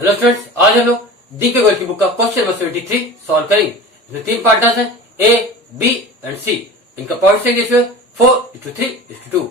Hello students, आज हम लोग डीके गोयल की बुक का क्वेश्चन नंबर 73 सॉल्व करेंगे। इसमें तीन पार्टनर्स हैं, ए, बी एंड सी। इनका पार्टनर रेशियो है 4:3:2।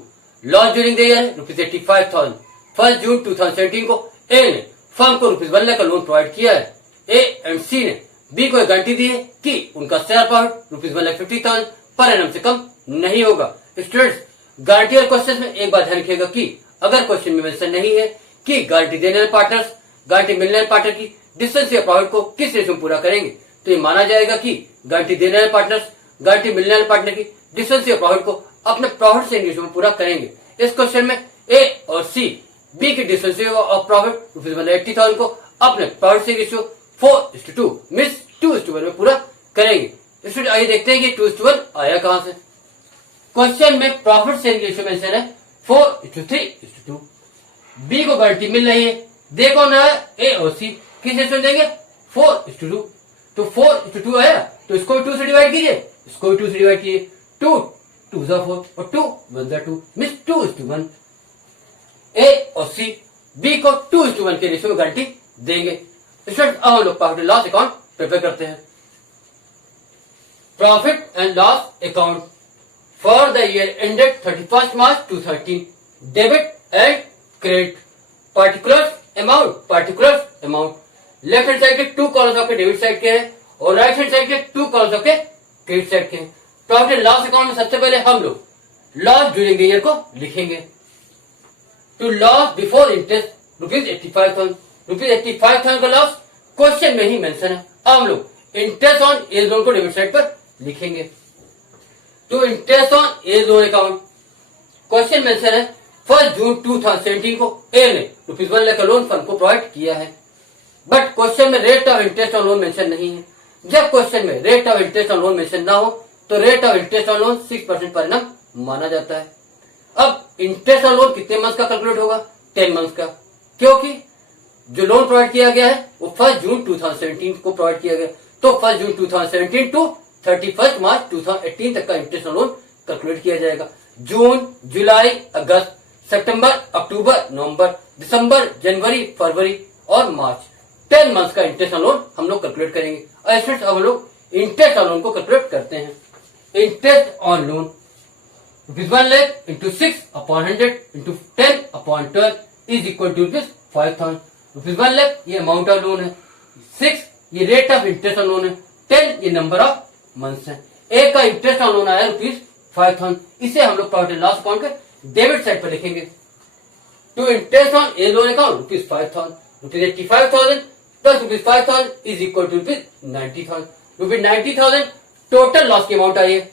Loss during the year ₹85,000। 1 जून 2017 को ए ने फर्म को ₹1 लाख का लोन प्रोवाइड किया है। ए एंड सी ने बी को गारंटी दी है कि उनका शेयर प्रॉफिट ₹1,50,000 पर एनम से कम नहीं होगा। स्टूडेंट्स, गारंटी और क्वेश्चन में एक बात ध्यान रखिएगा कि अगर क्वेश्चन में मेंशन नहीं है कि गारंटी देने वाले पार्टनर्स गारंटी मिलने वाले पार्टनर की डिस्टेंस या प्रॉफिट को किस रेशियो में पूरा करेंगे, तो ये माना जाएगा कि गारंटी देने वाले पार्टनर्स गारंटी मिलने वाले पार्टनर की डिस्टेंस या प्रॉफिट को अपने प्रॉफिट से रेशियो में पूरा करेंगे। इस क्वेश्चन में ए और सी बी की डिस्टेंस ऑफ प्रॉफिट ₹1,80,000 को अपने प्रॉफिट से रेशियो 4:2 मींस 2:1 में पूरा करेंगे। इसलिए आइए देखते हैं कि 2:1 आया कहां से। क्वेश्चन में प्रॉफिट शेयरिंग रेशियो मेंशन है 4:3:2। बी को गारंटी मिल रही है, देखो ना ए और सी किस रेशियो में देंगे 4:2। तो 4:2 आया तो इसको 2 से डिवाइड कीजिए, इसको 2 से डिवाइड कीजिए। 2 2 4 और 2 1 2 मींस 2:1। ए और सी बी को 2:1 के रेशियो में गारंटी देंगे। स्टूडेंट, अब हम लोग profit and loss account prepare करते हैं। Profit and loss account for the year ended 31 March 2013। Debit and credit. Particular amount. Left hand side के 2 कॉलम्स आपके डेबिट साइड के हैं और राइट हैंड साइड के 2 कॉलम्स आपके क्रेडिट साइड के हैं। प्रॉफिट एंड लॉस अकाउंट में सबसे पहले हम लोग लॉस ड्यूरिंग द ईयर को लिखेंगे। To loss before interest ₹85,000। ₹85,000 का लॉस क्वेश्चन में ही मेंशन है। अब हम लोग इंटरेस्ट ऑन एज लोन को डेबिट साइड पर लिखेंगे। To interest on A's loan account question mention है 1 जून 2017 को ए ने ₹1 लाख का लोन फर्म को प्रोवाइड किया है, बट क्वेश्चन में rate of interest on loan mention नहीं है। जब क्वेश्चन में rate of interest on loan mention ना हो तो rate of interest on loan 6% per annum माना जाता है। अब इंटरेस्ट ऑन लोन कितने मंथ का कैलकुलेट होगा? 10 मंथ का, क्योंकि जो लोन प्रोवाइड किया गया है वो 1 जून 2017 को प्रोवाइड किया गया, तो 1 जून 2017 टू 31 मार्च 2018 तक का इंटरेस्ट ऑन लोन कैलकुलेट किया जाएगा। जून, जुलाई, अगस्त, सितंबर, अक्टूबर, नवंबर, दिसंबर, जनवरी, फरवरी और मार्च 10 मंथ का इंटरेस्ट ऑन लोन हम लोग कैलकुलेट करेंगे। और स्टूडेंट्स, अब हम लोग इंटरेस्ट ऑन लोन को कैलकुलेट करते हैं। Interest on loan ₹1 lakh into 6/100 into 10/12 is equal to ₹5,000। ₹1 lakh ये अमाउंट ऑफ लोन है, 6 ये rate of interest on loan है, 10 ये नंबर ऑफ मंथ्स है। ए का इंटरेस्ट ऑन लोन आया ₹5,000। इसे हम लोग प्रॉफिट एंड लॉस अकाउंट के डेबिट साइड पर लिखेंगे। To interest on A loan account ₹5,000। ₹85,000 plus ₹5,000 is equal to ₹90,000। ₹90,000 total loss की अमाउंट आई है,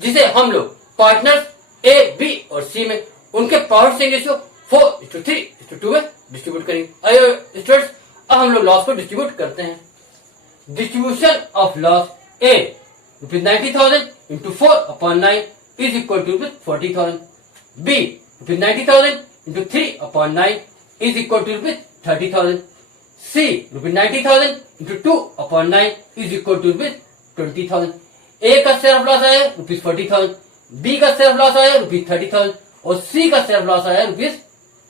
जिसे हम लोग पार्टनर्स ए, बी और सी में उनके प्रॉफिट शेयरिंग रेशियो 4:3:2 में डिस्ट्रीब्यूट करेंगे। स्टूडेंट्स, अब हम लोग लॉस को डिस्ट्रीब्यूट करते हैं। Distribution of loss A ₹90,000 into 4/9 is equal to ₹40,000। B ₹90,000 into 3/9 is equal to ₹30,000। C ₹90,000 into 2/9 is equal to ₹20,000। A का शेयर ऑफ लॉस आया ₹40,000, बी का शेयर ऑफ लॉस आया ₹30,000 और सी का शेयर ऑफ लॉस आया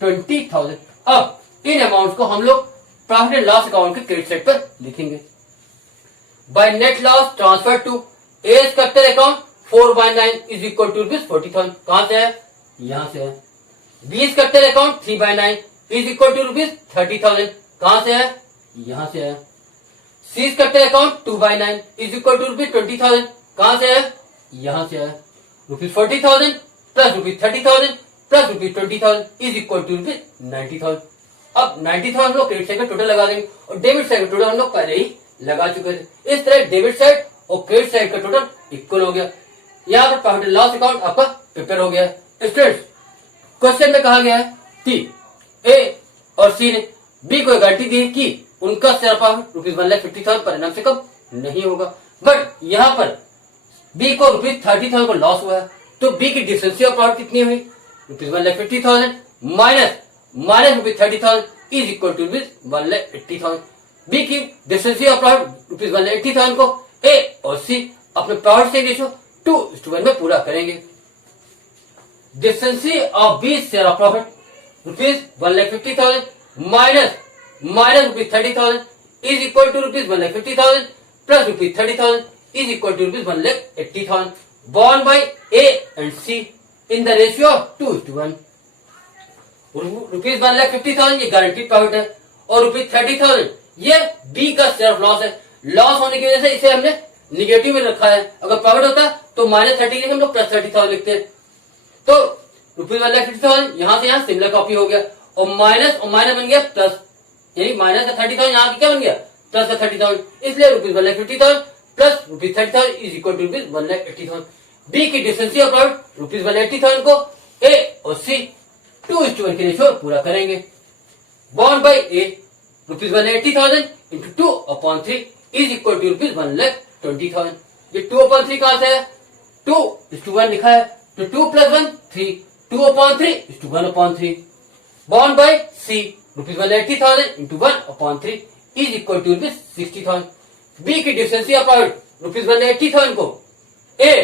₹20,000। अब इन अमाउंट को हम लोग प्रॉफिट एंड लॉस अकाउंट के क्रेडिट साइड पर लिखेंगे। By net loss transfer to A's capital account 4/9 is equal to ₹40,000। कहां से है? यहां से है। B's capital account 3/9 is equal to ₹30,000। कहां से है? यहां से है। C capital account 2/9 is equal to ₹20,000। कहां से है? यहां से है। ₹40,000 plus ₹30,000 plus ₹20,000 is equal to ₹90,000। अब 90,000 लोग क्रेडिट साइड का टोटल लगा देंगे और डेबिट साइड का टोटल हम लोग पहले ही लगा चुके थे। इस तरह डेबिट साइड और क्रेडिट साइड का टोटल इक्वल हो गया। यहाँ पर प्रॉफिट एंड लॉस अकाउंट आपका प्रिपेयर हो गया है। स्टूडेंट्स, क्वेश्चन में कहा गया है कि ए और सी ने बी को गारंटी दी है कि उनका शेयर प्रॉफिट ₹1,50,000 पर एनम से कम नहीं होगा, बट यहाँ पर बी को ₹30,000 को लॉस हुआ है, तो बी की डिफरेंस ऑफ प्रॉफिट कितनी हुई? ₹1,50,000 minus ₹30,000 is equal to ₹1,80,000। B की डिफरेंस ऑफ प्रॉफिट ₹1,80,000 को ए और सी अपने प्रॉफिट से रेशियो 2:1 में पूरा करेंगे। Difference of B share of profit ₹1,50,000 minus minus rupees 30,000 is equal to rupees 1,50,000 plus rupees 30,000 is equal to rupees 1,80,000 borne by A and C in the ratio of 2:1. Rupees 1,50,000 ये guaranteed profit है और rupees 30,000 ये B का share of loss है। Loss होने की वजह से इसे हमने निगेटिव में रखा है। अगर प्रॉफिट होता तो -30 हम लोग +30,000 लिखते हैं। तो रुपीज 1,50,000 यहां से यहां सिमिलर कॉपी हो गया और माइनस बन गया प्लस, यानी माइनस का 30,000 यहाँ क्या बन गया प्लस का 30,000, इसलिए rupees 1,50,000 plus rupees 30,000 is equal to rupees 1,80,000। B की डिफरेंशियल ऑफ प्रॉफिट रुपीज 1,80,000 को ए और सी 2:1 के रेशियो पूरा करेंगे। Bond by A rupees 1,80,000 into 2/3 is equal to rupees 1,20,000। ये 2/3 कहां से है, 2:1 लिखा है तो 2 + 1 3, 2/3 is to 1/3। Bond by C rupees 1,80,000 into 1/3 is equal to rupees 60,000। B की डिफरेंशियल प्रॉफिट रुपीज 1,80,000 को ए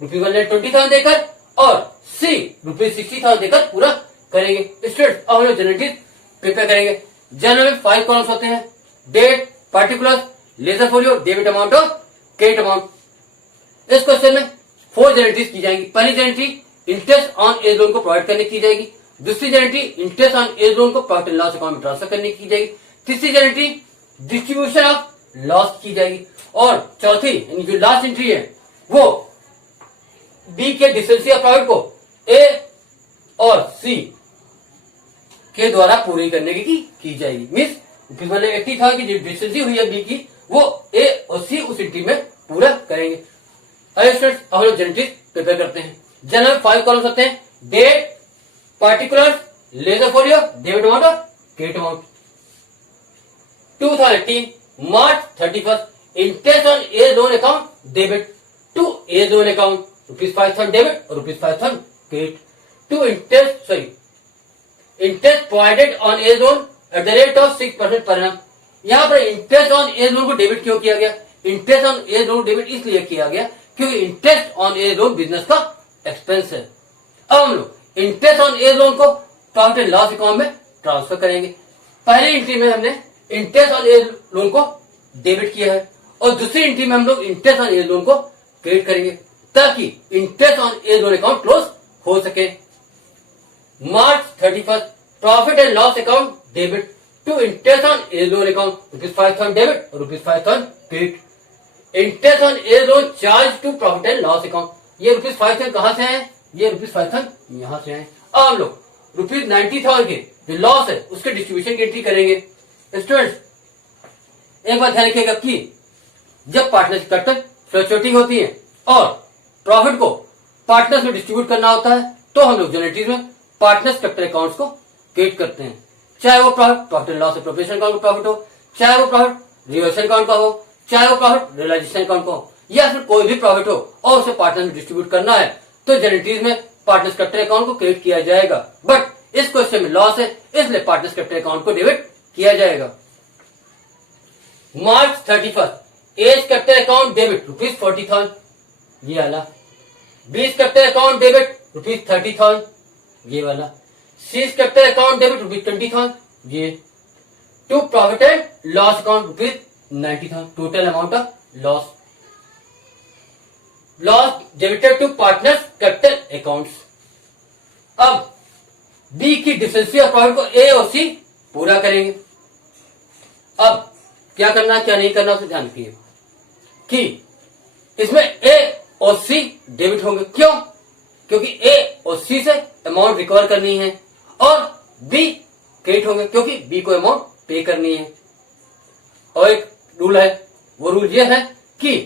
रुपीज 1,20,000 देकर और सी रुपीज 60,000 देकर पूरा करेंगे। स्टूडेंट्स अब हम लोग जनरेटिव प्रिपेयर करेंगे। जनरल में 5 कॉलम्स होते हैं, date, particulars, ledger folio, debit amount और क्रेडिट अमाउंट। इस क्वेश्चन में 4 जनरेटिव की जाएंगी। पहली generative interest on A's loan को प्रोवाइड करने की जाएगी। दूसरी generative interest on A's loan को प्रॉफिट एंड लॉस अकाउंट में ट्रांसफर करने की जाएगी। तीसरी जनरेटिव डिस्ट्रीब्यूशन ऑफ लॉस की जाएगी और चौथी यानी जो लास्ट एंट्री है वो बी के डिफरेंशियल प्रॉफिट को ए और सी के द्वारा पूरी करने की जाएगी। मीन्स रुपीज 1,80,000 की जो डिफरेंसी हुई है बी की वो ए और सी उस एंट्री में पूरा करेंगे। स्टूडेंट्स अब हम लोग जनरेटिव प्रिपेयर करते हैं। जनरल 5 कॉलम्स होते हैं, date, particulars, ledger folio, debit amount और credit amount. 2018 March 31st, interest on A loan account debit to A loan account rupees 5,000 debit और rupees 5,000 credit to interest provided on A loan at the rate of 6% per annum। यहाँ पर interest on A loan को debit क्यों किया गया? Interest on A loan debit इसलिए किया गया क्योंकि interest on A loan business का एक्सपेंस है। अब हम लोग इंटरेस्ट ऑन ए लोन को प्रॉफिट एंड लॉस अकाउंट में ट्रांसफर करेंगे। पहली एंट्री में हमने इंटरेस्ट ऑन ए लोन को डेबिट किया है और दूसरी एंट्री में हम लोग इंटरेस्ट ऑन ए लोन को क्रेडिट करेंगे ताकि interest on A loan account close हो सके। March 31st, profit and loss account debit to interest on A loan account rupees 5,000 debit और rupees 5,000 credit. Interest on A loan charge to profit and loss account, ये rupees 5,000 कहां से है, ये rupees 5,000 यहां से है। अब हम लोग रुपीज 90,000 के जो लॉस है उसके डिस्ट्रीब्यूशन की एंट्री करेंगे। स्टूडेंट्स एक बात ध्यान रखिएगा कि जब पार्टनरशिप कट फ्लक्चुएटिंग होती है और प्रॉफिट को पार्टनर्स में डिस्ट्रीब्यूट करना होता है तो हम लोग जनरेटिव में पार्टनर्स कैपिटल अकाउंट्स को क्रिएट करते हैं। चाहे वो profit and loss profession account का प्रॉफिट हो, चाहे वो प्रॉफिट रिवर्सन अकाउंट का हो, चाहे वो प्रॉफिट रियलाइजेशन अकाउंट का हो या फिर कोई भी प्रॉफिट हो और उसे पार्टनर में डिस्ट्रीब्यूट करना है तो जनरेटिव में पार्टनर्स कैपिटल अकाउंट को क्रिएट किया जाएगा। बट इस क्वेश्चन में लॉस है इसलिए पार्टनर्स कैपिटल अकाउंट को डेबिट किया जाएगा। March 31st, A's capital account debit rupees 40,000 ये वाला, बीस कैपिटल अकाउंट डेबिट रुपीज 30,000 ये वाला, C's capital account debit rupees 20,000 ये, to profit and loss account rupees 90,000 total amount of loss debited to partners capital accounts. अब B की differential profit को A और सी पूरा करेंगे। अब क्या करना क्या नहीं करना उसे ध्यान रखिए कि इसमें ए और सी डेबिट होंगे। क्यों? क्योंकि ए और सी से अमाउंट रिकवर करनी है और बी क्रेडिट होंगे क्योंकि बी को अमाउंट पे करनी है। और एक रूल है, वो रूल ये है कि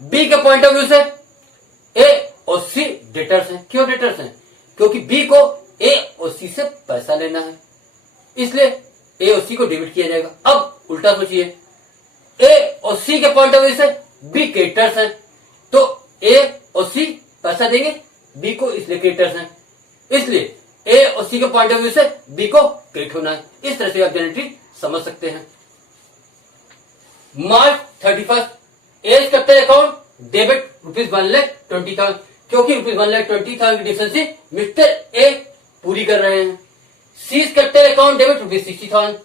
बी के पॉइंट ऑफ व्यू से ए और सी डेटर्स हैं। क्यों डेटर्स हैं? क्योंकि बी को ए और सी से पैसा लेना है इसलिए ए और सी को डेबिट किया जाएगा। अब उल्टा सोचिए, ए और सी के पॉइंट ऑफ व्यू से बी क्रेडिटर्स हैं तो ए और सी पैसा देंगे बी को इसलिए क्रेडिटर्स हैं, इसलिए ए और सी के पॉइंट ऑफ व्यू से बी को क्रेडिट होना है। इस तरह से आप जनरेटरी समझ सकते हैं। March 31st, A's capital account debit rupees 1,20,000 क्योंकि रुपीज 1,20,000 की डिफरेंस मिस्टर ए पूरी कर रहे हैं। Seize capital account debit rupees 60,000,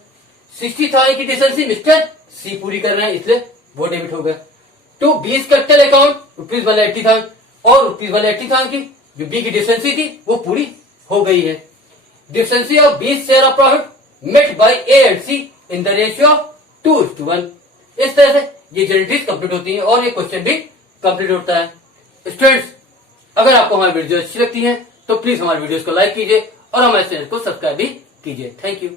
60,000 की डिफरेंसी मिस्टर सी पूरी कर रहे हैं, इसलिए वो डेबिट हो गया। तो बीस कैपिटल अकाउंट ₹180,000 और ₹180,000 की जो बी की डिफरेंसी थी वो पूरी हो गई है। Difference of B's share of profit met by A and C in the ratio of 2:1। इस तरह से ये जेनेटिक्स कंप्लीट होती है और ये क्वेश्चन भी कंप्लीट होता है। स्टूडेंट्स, अगर आपको हमारी वीडियो अच्छी लगती है तो प्लीज हमारे वीडियोस को लाइक कीजिए और हमारे चैनल को सब्सक्राइब भी कीजिए। Thank you.